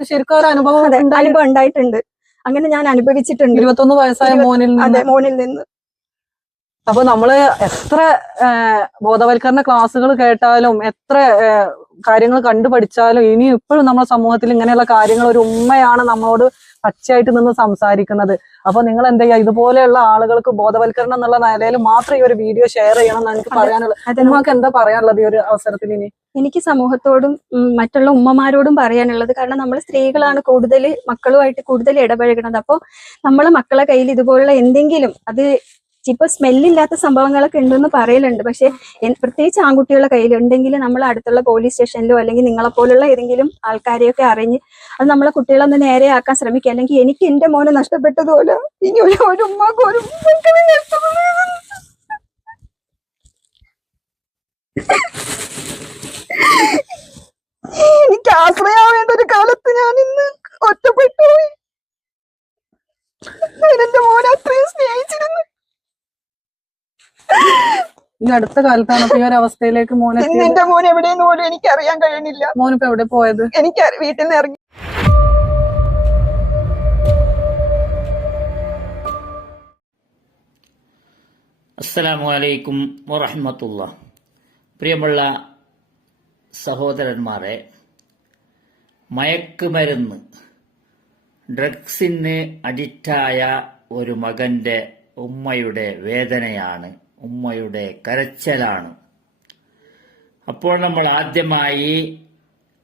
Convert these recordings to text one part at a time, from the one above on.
ശരിക്കും ഒരു അനുഭവം അനുഭവം ഉണ്ടായിട്ടുണ്ട്. അങ്ങനെ ഞാൻ അനുഭവിച്ചിട്ടുണ്ട് 21 വയസ്സായ മോനിൽ നിന്ന്. അപ്പൊ നമ്മള് എത്ര ബോധവൽക്കരണ ക്ലാസ്സുകൾ കേട്ടാലും എത്ര കാര്യങ്ങൾ കണ്ടുപഠിച്ചാലും ഇനി ഇപ്പോഴും നമ്മുടെ സമൂഹത്തിൽ ഇങ്ങനെയുള്ള കാര്യങ്ങൾ ഒരു ഉമ്മയാണ് നമ്മളോട് പച്ചയായിട്ട് നിന്ന് സംസാരിക്കുന്നത്. അപ്പൊ നിങ്ങൾ എന്താ ചെയ്യുക, ഇതുപോലെയുള്ള ആളുകൾക്ക് ബോധവൽക്കരണം എന്നുള്ള നിലയിൽ മാത്രം ഈ ഒരു വീഡിയോ ഷെയർ ചെയ്യണം എന്നാണ് എനിക്ക് പറയാനുള്ളത്. നിങ്ങൾക്ക് എന്താ പറയാനുള്ളത് ഈ ഒരു അവസരത്തിൽ? എനിക്ക് സമൂഹത്തോടും മറ്റുള്ള ഉമ്മമാരോടും പറയാനുള്ളത്, കാരണം നമ്മൾ സ്ത്രീകളാണ് കൂടുതൽ മക്കളുമായിട്ട് കൂടുതൽ ഇടപഴകുന്നത്. അപ്പോൾ നമ്മളെ മക്കളെ കയ്യിൽ ഇതുപോലുള്ള എന്തെങ്കിലും, അത് ഇപ്പൊ സ്മെല്ലില്ലാത്ത സംഭവങ്ങളൊക്കെ ഉണ്ടെന്ന് പറയലുണ്ട്, പക്ഷെ പ്രത്യേകിച്ച് ആൺകുട്ടികളുടെ കയ്യിലുണ്ടെങ്കിൽ നമ്മൾ അടുത്തുള്ള പോലീസ് സ്റ്റേഷനിലോ അല്ലെങ്കിൽ നിങ്ങളെപ്പോലുള്ള ഏതെങ്കിലും ആൾക്കാരെയൊക്കെ അറിഞ്ഞ് അത് നമ്മളെ കുട്ടികളൊന്ന് നേരെയാക്കാൻ ശ്രമിക്കുക. അല്ലെങ്കിൽ എനിക്ക് എന്റെ മോനെ നഷ്ടപ്പെട്ടതുപോലെ ഇനി ഒരു ഉമ്മാക്ക് ഒരു എനിക്ക് ആശ്രയാവേണ്ട ഒരു കാലത്ത് ഞാൻ ഇന്ന് ഒറ്റപ്പെട്ടുപോയി. എന്റെ മോനെ അത്രയും സ്നേഹിച്ചിരുന്നു. ഈ അടുത്ത കാലത്താണ് ഈ ഒരു അവസ്ഥയിലേക്ക് എന്റെ മോൻ എവിടെയെന്ന് പോലും എനിക്ക് അറിയാൻ കഴിയണില്ല. മോനിപ്പോ എവിടെ പോയത്? എനിക്ക് വീട്ടിൽ നിന്ന് ഇറങ്ങി. അസ്സലാമു അലൈക്കും വറഹ്മത്തുള്ളാഹി. പ്രിയമുള്ള സഹോദരന്മാരെ, മയക്കുമരുന്ന് ഡ്രഗ്സിന് അഡിക്റ്റായ ഒരു മകന്റെ ഉമ്മയുടെ വേദനയാണ്, ഉമ്മയുടെ കരച്ചിലാണ്. അപ്പോൾ നമ്മൾ ആദ്യമായി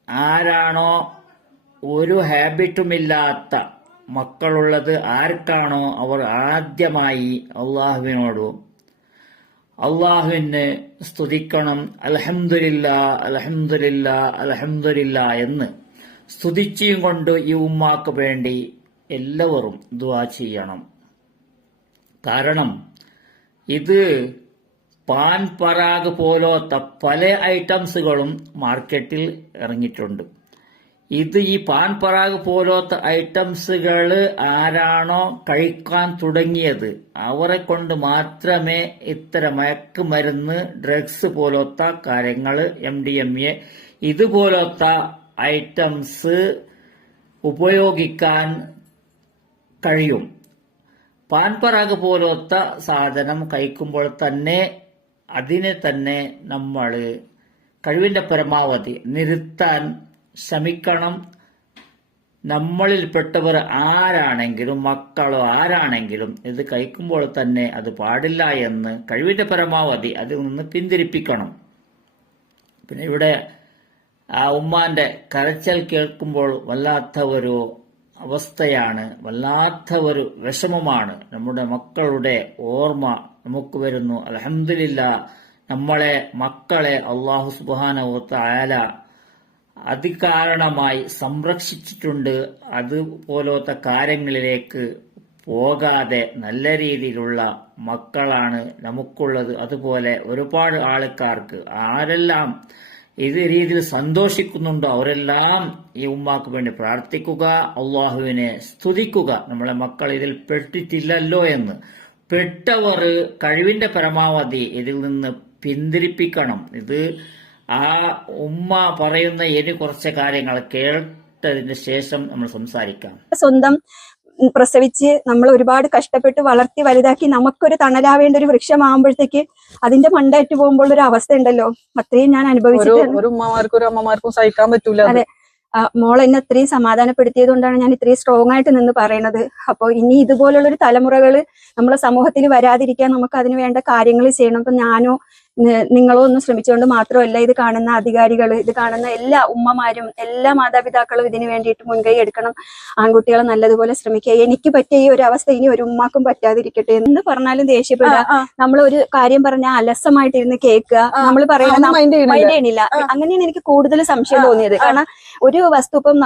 ആരാണോ ഒരു ഹാബിറ്റുമില്ലാത്ത മക്കളുള്ളത്, ആർക്കാണോ അവർ ആദ്യമായി അള്ളാഹുവിന് സ്തുതിക്കണം. അൽഹംദുലില്ലാ അൽഹംദുലില്ലാ അൽഹംദുലില്ലാ എന്ന് സ്തുതിച്ചും കൊണ്ട് ഈ ഉമ്മാക്ക് വേണ്ടി എല്ലാവരും ദുആ ചെയ്യണം. കാരണം ഇത് പാൻ പരാഗ് പോലത്തെ പല ഐറ്റംസുകളും മാർക്കറ്റിൽ ഇറങ്ങിയിട്ടുണ്ട്. ഇത് ഈ പാൻ പരാഗ് പോലത്തെ ഐറ്റംസുകൾ ആരാണോ കഴിക്കാൻ തുടങ്ങിയത് അവരെ കൊണ്ട് മാത്രമേ ഇത്തരം മയക്കുമരുന്ന്, ഡ്രഗ്സ് പോലത്തെ കാര്യങ്ങൾ, MDMA ഇതുപോലത്തെ ഐറ്റംസ് ഉപയോഗിക്കാൻ കഴിയും. പാൻ പരാഗ് പോലത്തെ സാധനം കഴിക്കുമ്പോൾ തന്നെ അതിനെ തന്നെ നമ്മൾ കഴിവിന്റെ പരമാവധി നിർത്താൻ ശ്രമിക്കണം. നമ്മളിൽപ്പെട്ടവർ ആരാണെങ്കിലും മക്കളോ ആരാണെങ്കിലും ഇത് കഴിക്കുമ്പോൾ തന്നെ അത് പാടില്ല എന്ന് കഴിവിന്റെ പരമാവധി അതിൽ നിന്ന് പിന്തിരിപ്പിക്കണം. പിന്നെ ഇവിടെ ആ ഉമ്മാന്റെ കരച്ചിൽ കേൾക്കുമ്പോൾ വല്ലാത്ത ഒരു അവസ്ഥയാണ്, വല്ലാത്ത ഒരു വിഷമമാണ്. നമ്മുടെ മക്കളുടെ ഓർമ്മ നമുക്ക് വരുന്നു. അൽഹംദുലില്ലാ, നമ്മളെ മക്കളെ അല്ലാഹു സുബ്ഹാനഹു വ തആല അതികാരണമായി സംരക്ഷിച്ചിട്ടുണ്ട്. അതുപോലത്തെ കാര്യങ്ങളിലേക്ക് പോകാതെ നല്ല രീതിയിലുള്ള മക്കളാണ് നമുക്കുള്ളത്. അതുപോലെ ഒരുപാട് ആൾക്കാർക്ക് ആരെല്ലാം ഇത് രീതിയിൽ സന്തോഷിക്കുന്നുണ്ടോ അവരെല്ലാം ഈ ഉമ്മാക്ക് വേണ്ടി പ്രാർത്ഥിക്കുക, അള്ളാഹുവിനെ സ്തുതിക്കുക. നമ്മളെ മക്കൾ ഇതിൽ പെട്ടിട്ടില്ലല്ലോ എന്ന്. പെട്ടവർ കഴിവിന്റെ പരമാവധി ഇതിൽ നിന്ന് പിന്തിരിപ്പിക്കണം. ഇത് ആ ഉമ്മ പറയുന്ന ഇനി കുറച്ച് കാര്യങ്ങൾ കേട്ടതിന് ശേഷം നമ്മൾ സംസാരിക്കാം. സ്വന്തം പ്രസവിച്ച് നമ്മൾ ഒരുപാട് കഷ്ടപ്പെട്ട് വളർത്തി വലുതാക്കി നമുക്കൊരു തണലാവേണ്ട ഒരു വൃക്ഷമാകുമ്പോഴത്തേക്ക് അതിന്റെ മണ്ടേറ്റ് പോകുമ്പോൾ ഒരു അവസ്ഥ ഉണ്ടല്ലോ, അത്രയും ഞാൻ അനുഭവിച്ചിട്ടുണ്ട്. ഒരു ഉമ്മമാർക്കും ഒരു അമ്മമാർക്കും സഹിക്കാൻ പറ്റൂല. അതെ, മോൾ എന്നെ അത്രയും സമാധാനപ്പെടുത്തിയത് കൊണ്ടാണ് ഞാൻ ഇത്രയും സ്ട്രോങ് ആയിട്ട് നിന്ന് പറയുന്നത്. അപ്പോൾ ഇനി ഇതുപോലുള്ളൊരു തലമുറകള് നമ്മളെ സമൂഹത്തിൽ വരാതിരിക്കാൻ നമുക്ക് അതിന് വേണ്ട കാര്യങ്ങൾ ചെയ്യണം. അപ്പൊ ഞാനോ നിങ്ങളോ ഒന്ന് ശ്രമിച്ചുകൊണ്ട് മാത്രമല്ല, ഇത് കാണുന്ന അധികാരികൾ, ഇത് കാണുന്ന എല്ലാ ഉമ്മമാരും എല്ലാ മാതാപിതാക്കളും ഇതിനു വേണ്ടിയിട്ട് മുൻകൈ എടുക്കണം. ആൺകുട്ടികളെ നല്ലതുപോലെ ശ്രമിക്കുക. എനിക്ക് പറ്റിയ ഈ ഒരു അവസ്ഥ ഇനി ഒരു ഉമ്മാക്കും പറ്റാതിരിക്കട്ടെ. എന്ന് പറഞ്ഞാലും ദേഷ്യപ്പെടുക, നമ്മൾ ഒരു കാര്യം പറഞ്ഞാൽ അലസമായിട്ട് ഇരുന്ന് കേൾക്കുക, നമ്മൾ പറയുന്നത് മൈൻഡ് ചെയ്യണില്ല. അങ്ങനെയാണ് എനിക്ക് കൂടുതൽ സംശയം തോന്നിയത്. കാരണം ഒരു വസ്തു, ഇപ്പം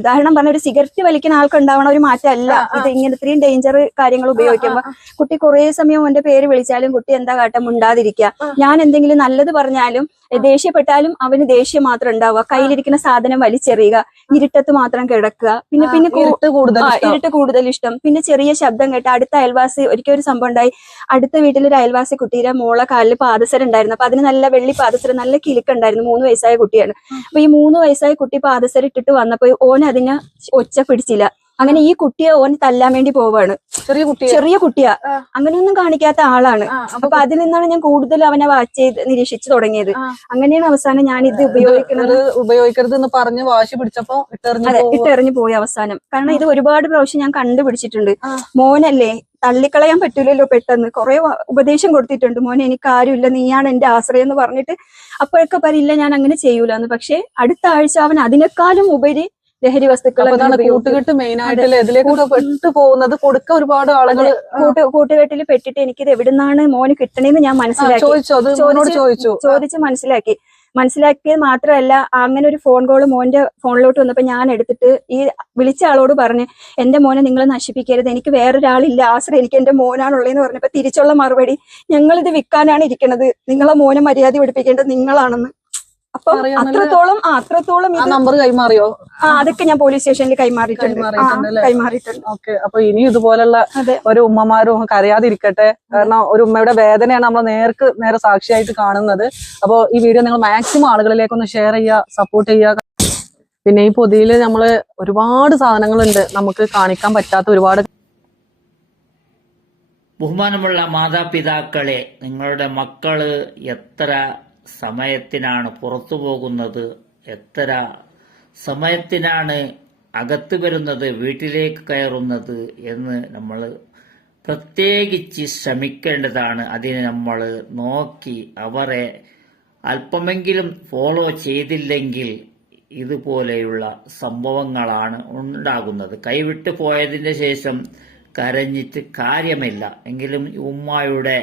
ഉദാഹരണം പറഞ്ഞ ഒരു സിഗരറ്റ് വലിക്കുന്ന ആൾക്കുണ്ടാവണ ഒരു മാറ്റമല്ല ഇത്. ഇങ്ങനെ ഇത്രയും ഡേഞ്ചർ കാര്യങ്ങൾ ഉപയോഗിക്കുമ്പോ കുട്ടി കുറെ സമയം എന്റെ പേര് വിളിച്ചാലും കുട്ടി എന്താ കാട്ടം മുണ്ടാതിരിക്കുക. ഞാൻ എന്തെങ്കിലും നല്ലത് പറഞ്ഞാലും ദേഷ്യപ്പെട്ടാലും അവന് ദേഷ്യം മാത്രം ഉണ്ടാവുക, കയ്യിലിരിക്കുന്ന സാധനം വലിച്ചെറിയുക, ഇരുട്ടത്ത് മാത്രം കിടക്കുക, പിന്നെ പിന്നെ ഇരുട്ട് കൂടുതൽ ഇഷ്ടം. പിന്നെ ചെറിയ ശബ്ദം കേട്ട അടുത്ത അയൽവാസി, ഒരിക്കൽ ഒരു സംഭവം ഉണ്ടായി. അടുത്ത വീട്ടിലൊരു അയൽവാസി കുട്ടിയുടെ മോളെ കാലിൽ പാദസരം ഉണ്ടായിരുന്നു. അപ്പൊ അതിന് നല്ല വെള്ളി പാദസരം, നല്ല കിലുക്കുണ്ടായിരുന്നു. 3 വയസ്സായ കുട്ടിയാണ്. അപ്പൊ ഈ 3 വയസ്സായ കുട്ടി പാദസരം ഇട്ടിട്ട് വന്നപ്പോ ഓൻ അതിനെ ഒച്ച പിടിച്ചില്ല. അങ്ങനെ ഈ കുട്ടിയെ ഓൻ തല്ലാൻ വേണ്ടി പോവാണ്. ചെറിയ കുട്ടിയാ, അങ്ങനെയൊന്നും കാണിക്കാത്ത ആളാണ്. അപ്പൊ അതിൽ നിന്നാണ് ഞാൻ കൂടുതൽ അവനെ വാച്ച് ചെയ്ത് നിരീക്ഷിച്ചു തുടങ്ങിയത്. അങ്ങനെയാണ് അവസാനം ഞാൻ ഇത് ഉപയോഗിക്കരുത് എന്ന് പറഞ്ഞ് വാശി പിടിച്ചപ്പോ ഇട്ടെറിഞ്ഞു പോയി അവസാനം. കാരണം ഇത് ഒരുപാട് പ്രാവശ്യം ഞാൻ കണ്ടുപിടിച്ചിട്ടുണ്ട്. മോനല്ലേ, തള്ളിക്കളയാൻ പറ്റൂലല്ലോ പെട്ടെന്ന്. കുറെ ഉപദേശം കൊടുത്തിട്ടുണ്ട്, മോനെ എനിക്ക് ആരുമില്ല, നീയാണ് എന്റെ ആശ്രയം എന്ന് പറഞ്ഞിട്ട്. അപ്പോഴൊക്കെ പറയില്ല ഞാൻ അങ്ങനെ ചെയ്യൂലെന്ന്. പക്ഷെ അടുത്ത ആഴ്ച അവൻ അതിനേക്കാളും ഉപരി ലഹരി വസ്തുക്കൾ. കൂട്ടുകെട്ട് മെയിൻ ആയിട്ട് ഇതിലേക്കൊക്കെ പെട്ടു പോകുന്നത്. കൊടുക്ക ഒരുപാട് ആളുകൾ കൂട്ടുകെട്ടിൽ പെട്ടിട്ട് എനിക്കിത് എവിടുന്നാണ് മോന് കിട്ടണേന്ന് ഞാൻ ചോദിച്ച് മനസ്സിലാക്കിയത് മാത്രമല്ല, അങ്ങനെ ഒരു ഫോൺ കോള് മോന്റെ ഫോണിലോട്ട് വന്നപ്പോ ഞാൻ എടുത്തിട്ട് ഈ വിളിച്ച ആളോട് പറഞ്ഞ്, എന്റെ മോനെ നിങ്ങൾ നശിപ്പിക്കരുത്, എനിക്ക് വേറൊരാളില്ല ആശ്രയം, എനിക്ക് എന്റെ മോനാണുള്ളതെന്ന് പറഞ്ഞപ്പോ തിരിച്ചുള്ള മറുപടി, ഞങ്ങളിത് വിൽക്കാനാണ് ഇരിക്കണത്, നിങ്ങളെ മോനെ മര്യാദ പഠിപ്പിക്കേണ്ടത് നിങ്ങളാണെന്ന്. അപ്പൊ അത്രത്തോളം നമ്പർ കൈമാറിയോ? അതൊക്കെ ഞാൻ പോലീസ് സ്റ്റേഷനിൽ കൈമാറിയിട്ടുണ്ട്. ഓക്കെ. അപ്പൊ ഇനി ഇതുപോലുള്ള ഒരു ഉമ്മമാരും കരയാതിരിക്കട്ടെ. കാരണം ഒരു ഉമ്മയുടെ വേദനയാണ് നമ്മൾ നേരെ സാക്ഷിയായിട്ട് കാണുന്നത്. അപ്പൊ ഈ വീഡിയോ നിങ്ങൾ മാക്സിമം ആളുകളിലേക്കൊന്ന് ഷെയർ ചെയ്യുക, സപ്പോർട്ട് ചെയ്യുക. പിന്നെ ഈ പൊതിയില് നമ്മള് ഒരുപാട് സാധനങ്ങളുണ്ട്, നമുക്ക് കാണിക്കാൻ പറ്റാത്ത ഒരുപാട്. ബഹുമാനമുള്ള മാതാപിതാക്കളെ, നിങ്ങളുടെ മക്കള് എത്ര സമയത്തിനാണ് പുറത്തു പോകുന്നത്, എത്ര സമയത്തിനാണ് അകത്ത് വരുന്നത്, വീട്ടിലേക്ക് കയറുന്നത് എന്ന് നമ്മൾ പ്രത്യേകിച്ച് ശ്രമിക്കേണ്ടതാണ്. അതിന് നമ്മൾ നോക്കി അവരെ അല്പമെങ്കിലും ഫോളോ ചെയ്തില്ലെങ്കിൽ ഇതുപോലെയുള്ള സംഭവങ്ങളാണ് ഉണ്ടാകുന്നത്. കൈവിട്ടു പോയതിന് ശേഷം കരഞ്ഞിട്ട് കാര്യമില്ല. എങ്കിലും ഉമ്മയുടെ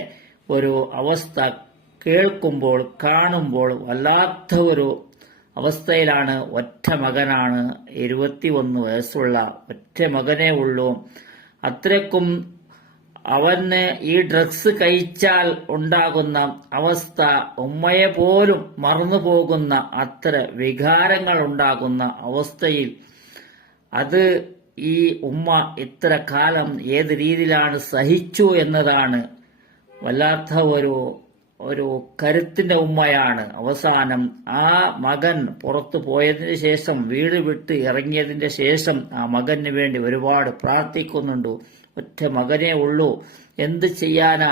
ഒരു അവസ്ഥ കേൾക്കുമ്പോൾ കാണുമ്പോൾ വല്ലാത്ത ഒരു അവസ്ഥയിലാണ്. ഒറ്റ മകനാണ്, 21 വയസ്സുള്ള ഒറ്റ മകനേ ഉള്ളൂ. അത്രയ്ക്കും അവന് ഈ ഡ്രഗ്സ് കഴിച്ചാൽ ഉണ്ടാകുന്ന അവസ്ഥ ഉമ്മയെ പോലും മറന്നു പോകുന്ന അത്ര വികാരങ്ങൾ ഉണ്ടാകുന്ന അവസ്ഥയിൽ അത് ഈ ഉമ്മ ഇത്ര കാലം ഏത് രീതിയിലാണ് സഹിച്ചു എന്നതാണ്. വല്ലാത്ത ഒരു കരുത്തിന്റെ ഉമ്മയാണ്. അവസാനം ആ മകൻ പുറത്തു പോയതിന് ശേഷം, വീട് വിട്ട് ഇറങ്ങിയതിന്റെ ശേഷം ആ മകന് വേണ്ടി ഒരുപാട് പ്രാർത്ഥിക്കുന്നുണ്ട്. ഒറ്റ മകനേ ഉള്ളൂ, എന്ത് ചെയ്യാനാ,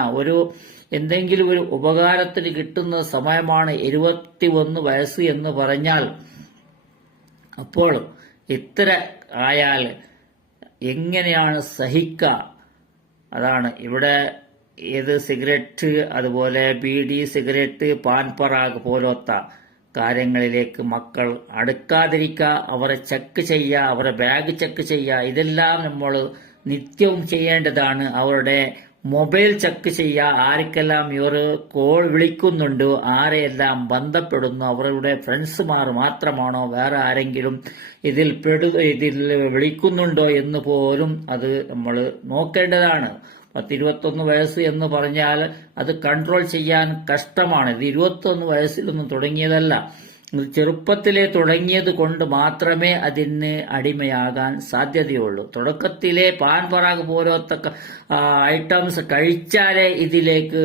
എന്തെങ്കിലും ഒരു ഉപകാരത്തിന് കിട്ടുന്ന സമയമാണ് 21 വയസ്സ് എന്ന് പറഞ്ഞാൽ. അപ്പോൾ ഇത്ര ആയാൽ എങ്ങനെയാണ് സഹിക്കുക? അതാണ് ഇവിടെ ഏത് സിഗരറ്റ്, അതുപോലെ ബീഡി, സിഗരറ്റ്, പാൻ പറാഗ് പോലത്തെ കാര്യങ്ങളിലേക്ക് മക്കൾ അടുക്കാതിരിക്കുക, അവരെ ചെക്ക് ചെയ്യുക, അവരുടെ ബാഗ് ചെക്ക് ചെയ്യുക. ഇതെല്ലാം നമ്മൾ നിത്യവും ചെയ്യേണ്ടതാണ്. അവരുടെ മൊബൈൽ ചെക്ക് ചെയ്യുക, ആർക്കെല്ലാം ഇവർ കോൾ വിളിക്കുന്നുണ്ടോ, ആരെയെല്ലാം ബന്ധപ്പെടുന്നു, അവരുടെ ഫ്രണ്ട്സുമാർ മാത്രമാണോ, വേറെ ആരെങ്കിലും ഇതിൽ വിളിക്കുന്നുണ്ടോ എന്ന് പോലും അത് നമ്മൾ നോക്കേണ്ടതാണ്. 21 വയസ്സ് എന്ന് പറഞ്ഞാൽ അത് കൺട്രോൾ ചെയ്യാൻ കഷ്ടമാണ്. ഇത് 21 വയസ്സിലൊന്നും തുടങ്ങിയതല്ല. ചെറുപ്പത്തിലെ തുടങ്ങിയത് കൊണ്ട് മാത്രമേ അതിന് അടിമയാകാൻ സാധ്യതയുള്ളൂ. തുടക്കത്തിലെ പാൻ പറാഗ് പോലത്തെ ഐറ്റംസ് കഴിച്ചാലേ ഇതിലേക്ക്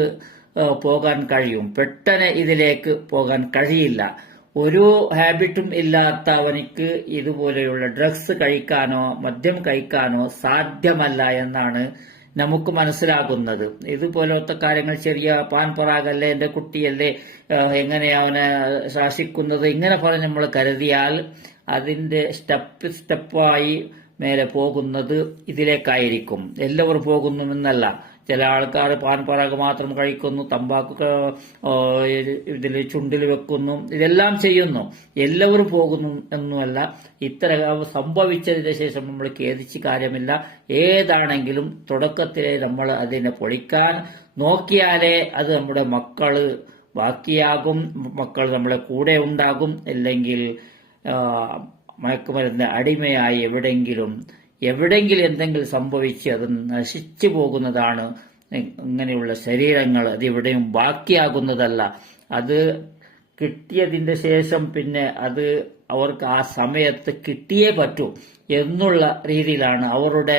പോകാൻ കഴിയും. പെട്ടെന്ന് ഇതിലേക്ക് പോകാൻ കഴിയില്ല. ഒരു ഹാബിറ്റും ഇല്ലാത്ത അവനിക്ക് ഇതുപോലെയുള്ള ഡ്രഗ്സ് കഴിക്കാനോ മദ്യം കഴിക്കാനോ സാധ്യമല്ല എന്നാണ് നമുക്ക് മനസ്സിലാകുന്നത്. ഇതുപോലത്തെ കാര്യങ്ങൾ, ചെറിയ പാൻ പറാഗല്ലേ, എന്റെ കുട്ടിയല്ലേ, എങ്ങനെ അവനെ ശാസിക്കുന്നത്, ഇങ്ങനെ പറഞ്ഞ് നമ്മൾ കരുതിയാൽ അതിന്റെ സ്റ്റെപ്പായി മേലെ പോകുന്നത് ഇതിലേക്കായിരിക്കും. എല്ലാവരും പോകുന്നുവെന്നല്ല. ചില ആൾക്കാർ പാൻ പറാഗ് മാത്രം കഴിക്കുന്നു, തമ്പാക്ക് ഇതിൽ ചുണ്ടിൽ വെക്കുന്നു, ഇതെല്ലാം ചെയ്യുന്നു. എല്ലാവരും പോകുന്നു എന്നുമല്ല. ഇത്ര സംഭവിച്ചതിന് ശേഷം നമ്മൾ ഖേദിച്ച് കാര്യമില്ല. ഏതാണെങ്കിലും തുടക്കത്തിലെ നമ്മൾ അതിനെ പൊളിക്കാൻ നോക്കിയാലേ അത് നമ്മുടെ മക്കള് ബാക്കിയാകും, മക്കൾ നമ്മളെ കൂടെ ഉണ്ടാകും. അല്ലെങ്കിൽ മയക്കുമരുന്ന് അടിമയായി എവിടെങ്കിലും എന്തെങ്കിലും സംഭവിച്ച് അത് നശിച്ചു പോകുന്നതാണ് ഇങ്ങനെയുള്ള ശരീരങ്ങൾ അതിവിടെയും ബാക്കിയാകുന്നതല്ല. അത് കിട്ടിയതിന്റെ ശേഷം പിന്നെ അത് അവർക്ക് ആ സമയത്ത് കിട്ടിയേ പറ്റൂ എന്നുള്ള രീതിയിലാണ് അവരുടെ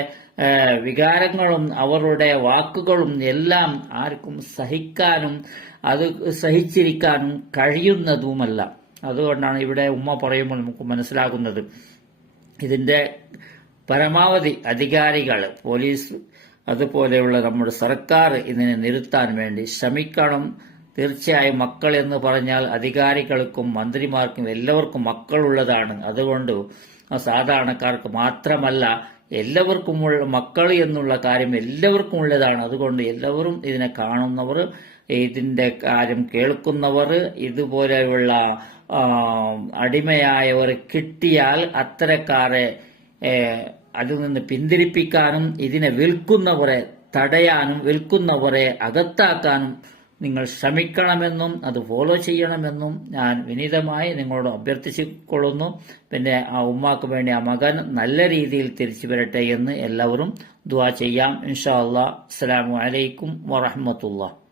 വികാരങ്ങളും അവരുടെ വാക്കുകളും എല്ലാം ആർക്കും സഹിക്കാനും അത് സഹിച്ചിരിക്കാനും കഴിയുന്നതുമല്ല. അതുകൊണ്ടാണ് ഇവിടെ ഉമ്മ പറയുമ്പോൾ നമുക്ക് മനസ്സിലാകുന്നത് ഇതിന്റെ പരമാവധി അധികാരികൾ, പോലീസ്, അതുപോലെയുള്ള നമ്മുടെ സർക്കാർ ഇതിനെ നിർത്താൻ വേണ്ടി ശ്രമിക്കണം. തീർച്ചയായും മക്കൾ എന്ന് പറഞ്ഞാൽ അധികാരികൾക്കും മന്ത്രിമാർക്കും എല്ലാവർക്കും മക്കളുള്ളതാണ്. അതുകൊണ്ട് സാധാരണക്കാർക്ക് മാത്രമല്ല എല്ലാവർക്കുമുള്ള മക്കൾ എന്നുള്ള കാര്യം എല്ലാവർക്കും ഉള്ളതാണ്. അതുകൊണ്ട് എല്ലാവരും ഇതിനെ കാണുന്നവർ, ഇതിന്റെ കാര്യം കേൾക്കുന്നവർ, ഇതുപോലെയുള്ള അടിമയായവർ കിട്ടിയാൽ അത്തരക്കാരെ അതിൽ നിന്ന് പിന്തിരിപ്പിക്കാനും ഇതിനെ വിൽക്കുന്നവരെ തടയാനും വിൽക്കുന്നവരെ അകത്താക്കാനും നിങ്ങൾ ശ്രമിക്കണമെന്നും അത് ഫോളോ ചെയ്യണമെന്നും ഞാൻ വിനീതമായി നിങ്ങളോട് അഭ്യർത്ഥിച്ചുകൊള്ളുന്നു. പിന്നെ ആ ഉമ്മാക്ക് വേണ്ടി ആ മകൻ നല്ല രീതിയിൽ തിരിച്ചു വരട്ടെ എന്ന് എല്ലാവരും ദുആ ചെയ്യാം. ഇൻഷാ അല്ലാഹ്. അസ്സലാമു അലൈക്കും വറഹ്മത്തുള്ളാഹി.